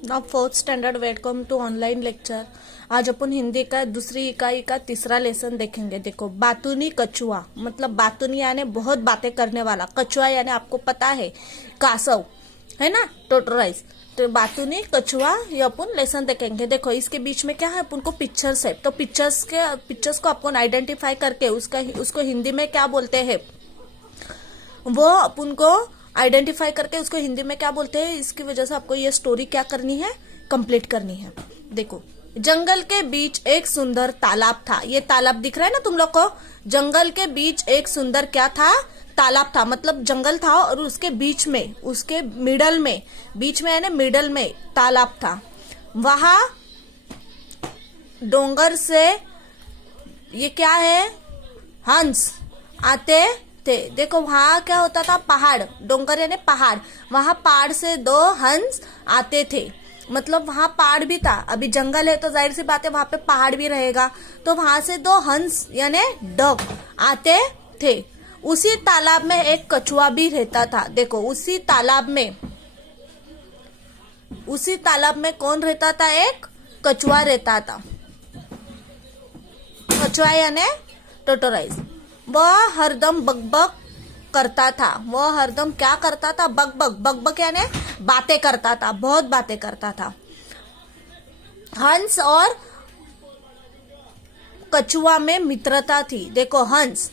Now fourth standard, welcome to online lecture. आज अपन हिंदी का दूसरी इकाई का तीसरा लेसन देखेंगे। देखो, बातूनी कछुआ मतलब बातूनी यानी बहुत बातें करने वाला, कछुआ यानी आपको पता है कासव है ना, टोटराइज। तो बातूनी कछुआ ये अपन लेसन देखेंगे। देखो इसके बीच में क्या है, अपन को पिक्चर्स है, तो पिक्चर्स को अपन आइडेंटिफाई करके उसको हिंदी में क्या बोलते हैं वो अपन को आइडेंटिफाई करके उसको हिंदी में क्या बोलते हैं, इसकी वजह से आपको ये स्टोरी क्या करनी है, कंप्लीट करनी है। देखो, जंगल के बीच एक सुंदर तालाब था। ये तालाब दिख रहा है ना तुम लोग को। जंगल के बीच एक सुंदर क्या था, तालाब था। मतलब जंगल था और उसके बीच में, उसके मिडल में, बीच में है ना मिडल में तालाब था। वहां डोंगर से ये क्या है, हंस आते थे। देखो वहां क्या होता था, पहाड़, डोंगर यानी पहाड़। वहां पहाड़ से दो हंस आते थे। मतलब वहां पहाड़ भी था, अभी जंगल है तो जाहिर सी बात है वहां पे पहाड़ भी रहेगा। तो वहां से दो हंस यानी डक आते थे। उसी तालाब में एक कछुआ भी रहता था। देखो उसी तालाब में कौन रहता था, एक कछुआ रहता था। कछुआ यानी टोटोराइज। वह हरदम बकबक करता था। वह हरदम क्या करता था, बकबक यानी बातें करता था, बहुत बातें करता था। हंस और कछुआ में मित्रता थी। देखो हंस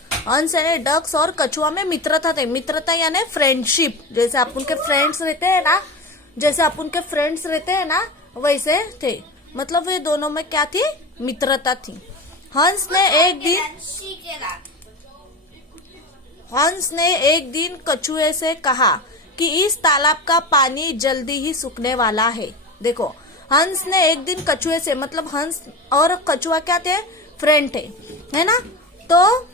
यानी डक्स और कछुआ में मित्रता थे। मित्रता यानी फ्रेंडशिप, जैसे अपन के फ्रेंड्स रहते हैं ना, वैसे थे। मतलब ये दोनों में क्या थी, मित्रता थी। हंस ने एक दिन कछुए से कहा कि इस तालाब का पानी जल्दी ही सूखने वाला है। देखो हंस ने एक दिन कछुए से, मतलब हंस और कछुआ क्या थे, फ्रेंड थे, है ना। तो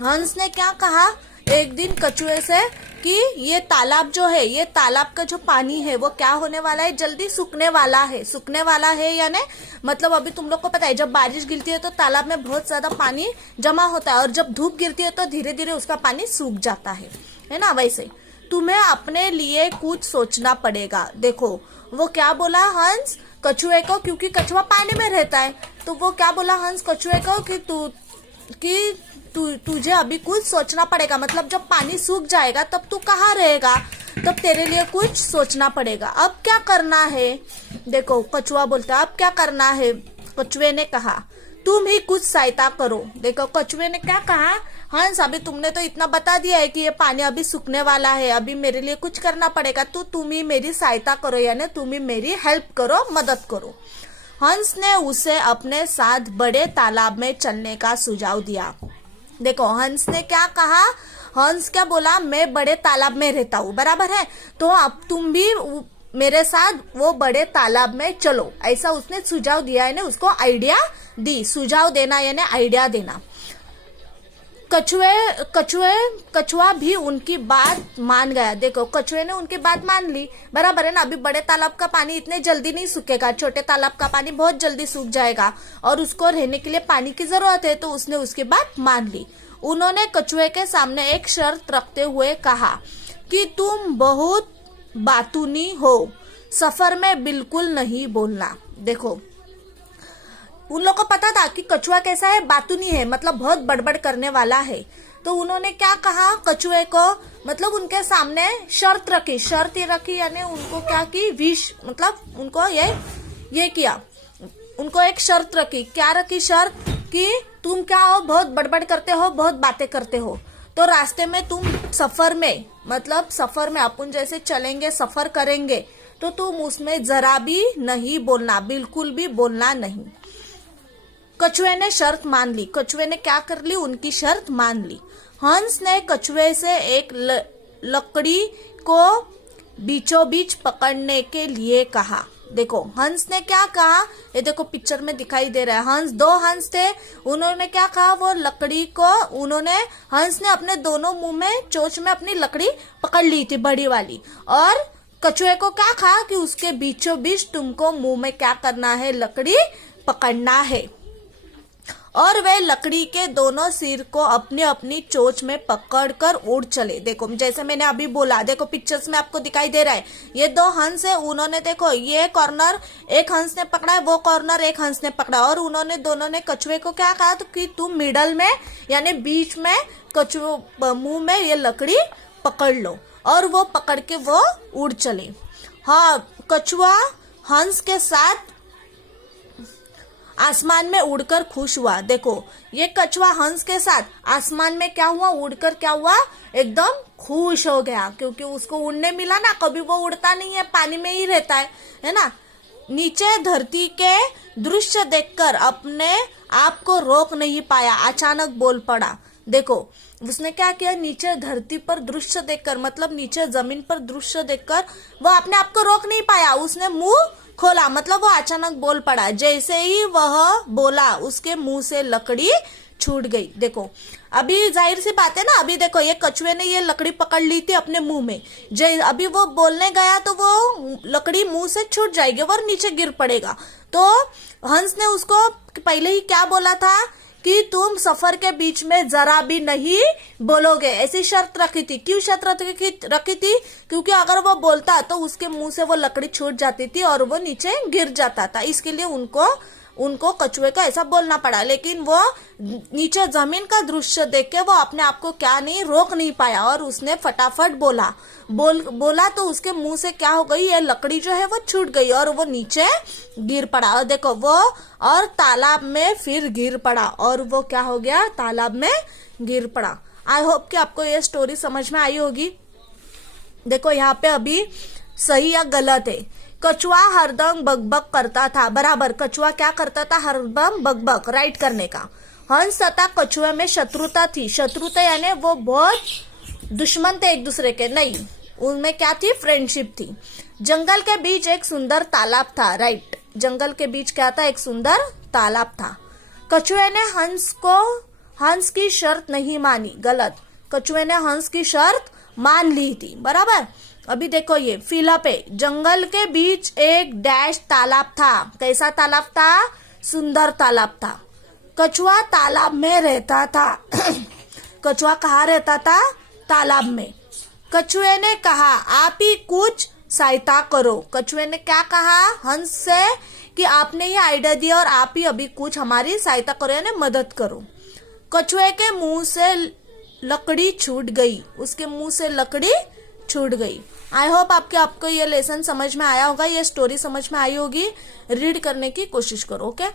हंस ने क्या कहा एक दिन कछुए से कि ये तालाब जो है, ये तालाब का जो पानी है वो क्या होने वाला है, जल्दी सूखने वाला है यानी मतलब अभी तुम लोग को पता है जब बारिश गिरती है तो तालाब में बहुत ज्यादा पानी जमा होता है और जब धूप गिरती है तो धीरे धीरे उसका पानी सूख जाता है ना। वैसे तुम्हें अपने लिए कुछ सोचना पड़ेगा। देखो वो क्या बोला हंस कछुए को, क्योंकि कछुआ पानी में रहता है, तो वो क्या बोला हंस कछुए को कि तुझे अभी कुछ सोचना पड़ेगा। मतलब जब पानी सूख जाएगा तब तू कहाँ रहेगा, तब तेरे लिए कुछ सोचना पड़ेगा। अब क्या करना है, देखो कछुआ बोलता अब क्या करना है। कछुए ने कहा तुम ही कुछ सहायता करो। देखो कछुए ने क्या कहा, हंस अभी तुमने तो इतना बता दिया है कि ये पानी अभी सूखने वाला है, अभी मेरे लिए कुछ करना पड़ेगा, तो तुम ही मेरी सहायता करो, यानी तुम ही मेरी हेल्प करो, मदद करो। हंस ने उसे अपने साथ बड़े तालाब में चलने का सुझाव दिया। देखो हंस ने क्या कहा, हंस क्या बोला, मैं बड़े तालाब में रहता हूँ, बराबर है, तो अब तुम भी मेरे साथ वो बड़े तालाब में चलो, ऐसा उसने सुझाव दिया है ना, उसको आइडिया दी। सुझाव देना यानी आइडिया देना। कछुआ भी उनकी बात मान गया। देखो कछुए ने उनकी बात मान ली, बराबर है ना। अभी बड़े तालाब का पानी इतने जल्दी नहीं सूखेगा, छोटे तालाब का पानी बहुत जल्दी सूख जाएगा और उसको रहने के लिए पानी की जरूरत है, तो उसने उसकी बात मान ली। उन्होंने कछुए के सामने एक शर्त रखते हुए कहा कि तुम बहुत बातूनी हो, सफर में बिल्कुल नहीं बोलना। देखो उन लोग को पता था कि कछुआ कैसा है, बातूनी है, मतलब बहुत बड़बड़ करने वाला है। तो उन्होंने क्या कहा कछुए को, मतलब उनके सामने शर्त रखी यानी उनको क्या की, विश, मतलब उनको ये किया, उनको एक शर्त रखी। क्या रखी शर्त, कि तुम क्या हो, बहुत बड़बड़ करते हो, बहुत बातें करते हो, तो रास्ते में तुम सफर में अपन जैसे चलेंगे, सफर करेंगे, तो तुम उसमें जरा भी नहीं बोलना, बिल्कुल भी बोलना नहीं। कछुए ने शर्त मान ली। कछुए ने क्या कर ली, उनकी शर्त मान ली। हंस ने कछुए से एक लकड़ी को बीचों बीच पकड़ने के लिए कहा। देखो हंस ने क्या कहा, ये देखो पिक्चर में दिखाई दे रहा है, दो हंस थे, उन्होंने क्या कहा, वो लकड़ी को हंस ने अपने दोनों मुंह में, चोंच में अपनी लकड़ी पकड़ ली थी, बड़ी वाली, और कछुए को क्या कहा कि उसके बीचों बीच तुमको मुंह में क्या करना है, लकड़ी पकड़ना है। और वे लकड़ी के दोनों सिर को अपनी अपनी चोंच में पकड़कर उड़ चले। देखो जैसे मैंने अभी बोला, देखो पिक्चर्स में आपको दिखाई दे रहा है, ये दो हंस है, उन्होंने देखो ये कॉर्नर एक हंस ने पकड़ा है, वो कॉर्नर एक हंस ने पकड़ा, और उन्होंने दोनों ने कछुए को क्या कहा, तो कि तुम मिडल में यानी बीच में कछुए मुंह में ये लकड़ी पकड़ लो, और वो पकड़ के वो उड़ चले। हाँ, कछुआ हंस के साथ आसमान में उड़कर खुश हुआ। देखो ये कछुआ हंस के साथ आसमान में क्या हुआ, उड़कर क्या हुआ, एकदम खुश हो गया, क्योंकि उसको उड़ने मिला ना, कभी वो उड़ता नहीं है, पानी में ही रहता है ना। नीचे धरती के दृश्य देखकर अपने आप को रोक नहीं पाया, अचानक बोल पड़ा। देखो उसने क्या किया, नीचे धरती पर दृश्य देखकर, मतलब नीचे जमीन पर दृश्य देखकर वो अपने आप को रोक नहीं पाया, उसने मुंह खोला, मतलब वो अचानक बोल पड़ा। जैसे ही वह बोला उसके मुंह से लकड़ी छूट गई। देखो अभी जाहिर सी बात है ना, अभी देखो ये कछुए ने ये लकड़ी पकड़ ली थी अपने मुंह में, अभी वो बोलने गया तो वो लकड़ी मुंह से छूट जाएगी और नीचे गिर पड़ेगा। तो हंस ने उसको पहले ही क्या बोला था कि तुम सफर के बीच में जरा भी नहीं बोलोगे, ऐसी शर्त रखी थी। क्यों शर्त रखी थी, क्योंकि अगर वो बोलता तो उसके मुंह से वो लकड़ी छूट जाती थी और वो नीचे गिर जाता था, इसके लिए उनको कछुए का ऐसा बोलना पड़ा। लेकिन वो नीचे जमीन का दृश्य देख के वो अपने आप को क्या नहीं रोक नहीं पाया, और उसने फटाफट बोला तो उसके मुंह से क्या हो गई, ये लकड़ी जो है वो छूट गई और वो नीचे गिर पड़ा। और देखो वो और तालाब में फिर गिर पड़ा, और वो क्या हो गया, तालाब में गिर पड़ा। आई होप कि आपको ये स्टोरी समझ में आई होगी। देखो यहाँ पे अभी सही या गलत है। कछुआ हरदम बकबक करता था, बराबर, कछुआ क्या करता था, हरदम बकबक, राइट करने का। हंस तथा कछुए में शत्रुता थी, शत्रुता यानी वो बहुत दुश्मन थे एक दूसरे के, नहीं, उनमें क्या थी, फ्रेंडशिप थी। जंगल के बीच एक सुंदर तालाब था, राइट, जंगल के बीच क्या था, एक सुंदर तालाब था। कछुए ने हंस की शर्त नहीं मानी, गलत, कछुए ने हंस की शर्त मान ली थी, बराबर। अभी देखो ये फिलअप है, जंगल के बीच एक डैश तालाब था, कैसा तालाब था, सुंदर तालाब था। कछुआ तालाब में रहता था कछुआ कहाँ रहता था, तालाब में। कछुए ने कहा आप ही कुछ सहायता करो, कछुए ने क्या कहा हंस से कि आपने ये आइडिया दिया और आप ही अभी कुछ हमारी सहायता करो, यानी मदद करो। कछुए के मुंह से लकड़ी छूट गई, उसके मुंह से लकड़ी छूट गई। आई होप आपको ये लेसन समझ में आया होगा, ये स्टोरी समझ में आई होगी। रीड करने की कोशिश करो, ओके।